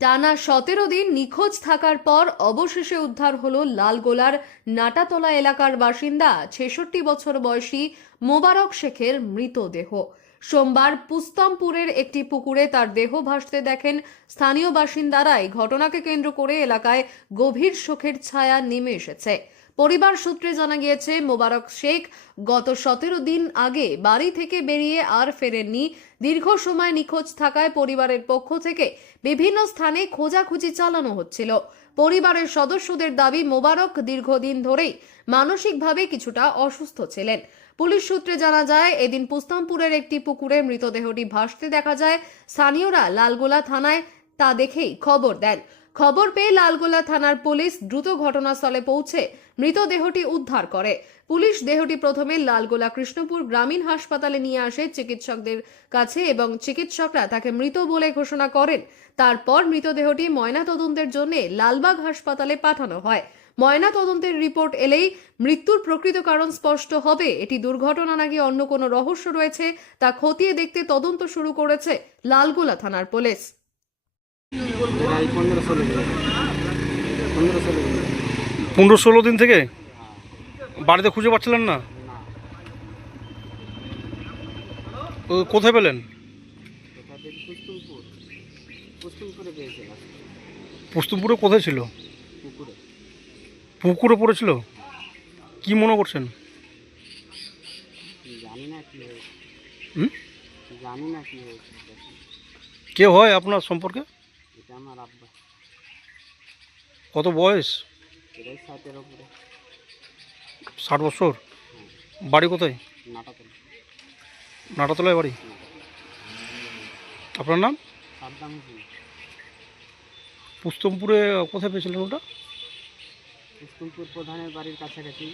টানা 17 দিন নিখোঁজ থাকার পর অবশেষে উদ্ধার হলো লালগোলার নাটাতলা এলাকার বাসিন্দা 66 বছর বয়সী মোবারক শেখের মৃতদেহ। সোমবার পুস্তমপুরের একটি পুকুরে তার দেহ ভাসতে দেখেন স্থানীয় বাসিন্দারাই। ঘটনাকে কেন্দ্র করে এলাকায় গভীর শোকের ছায়া নেমে এসেছে। পরিবার সূত্রে জানা গিয়েছে, মোবারক শেখ গত 17 দিন আগে বাড়ি থেকে বেরিয়ে আর ফেরেননি। দীর্ঘ সময় নিখোঁজ থাকায় পরিবারের পক্ষ থেকে বিভিন্ন স্থানে খোঁজাখুঁজি চালানো হচ্ছিল। পরিবারের সদস্যদের দাবি, মোবারক দীর্ঘদিন ধরেই মানসিকভাবে কিছুটা অসুস্থ ছিলেন। পুলিশ সূত্রে জানা যায়, এদিন পুস্তমপুরের একটি পুকুরে মৃতদেহটি ভাসতে দেখা যায়। স্থানীয়রা লালগোলা থানায় তা দেখেই খবর দেন। খবর পেয়ে লালগোলা থানার পুলিশ দ্রুত ঘটনাস্থলে পৌঁছে মৃতদেহটি উদ্ধার করে। পুলিশ দেহটি প্রথমে লালগোলা কৃষ্ণপুর গ্রামীণ হাসপাতালে নিয়ে আসে চিকিৎসকদের কাছে এবং চিকিৎসকরা তাকে মৃত বলে ঘোষণা করেন। তারপর মৃতদেহটি ময়নাতদন্তের জন্য লালবাগ হাসপাতালে পাঠানো হয়। ময়না তদন্তের রিপোর্ট এলেই মৃত্যুর প্রকৃত কারণ স্পষ্ট হবে। এটি দুর্ঘটনা নাকি অন্য কোনো রহস্য রয়েছে তা খতিয়ে দেখতে তদন্ত শুরু করেছে লালগোলা থানার পুলিশ। 15-16 দিন থেকে বাড়িতে খুঁজে পাচ্ছিলেন না? তো কোথায় পেলেন? পুস্তুমপুরে কোথায় ছিল? পুকুরে পড়েছিল? কি মনে করছেন? হুম? কে হয় আপনার সম্পর্কে? আমার আব্বা। কত বয়স? এটাই 60-এর উপরে। 60 বছর। বাড়ি কোথায়? নাটাতলা। নাটাতলায় বাড়ি। আপনার নাম? সাদ্দাম হোসেন। পুস্তমপুরে কোথায় পেয়েছিলেন ওটা? ইসলামপুর প্রধানের বাড়ির কাছাকাছি।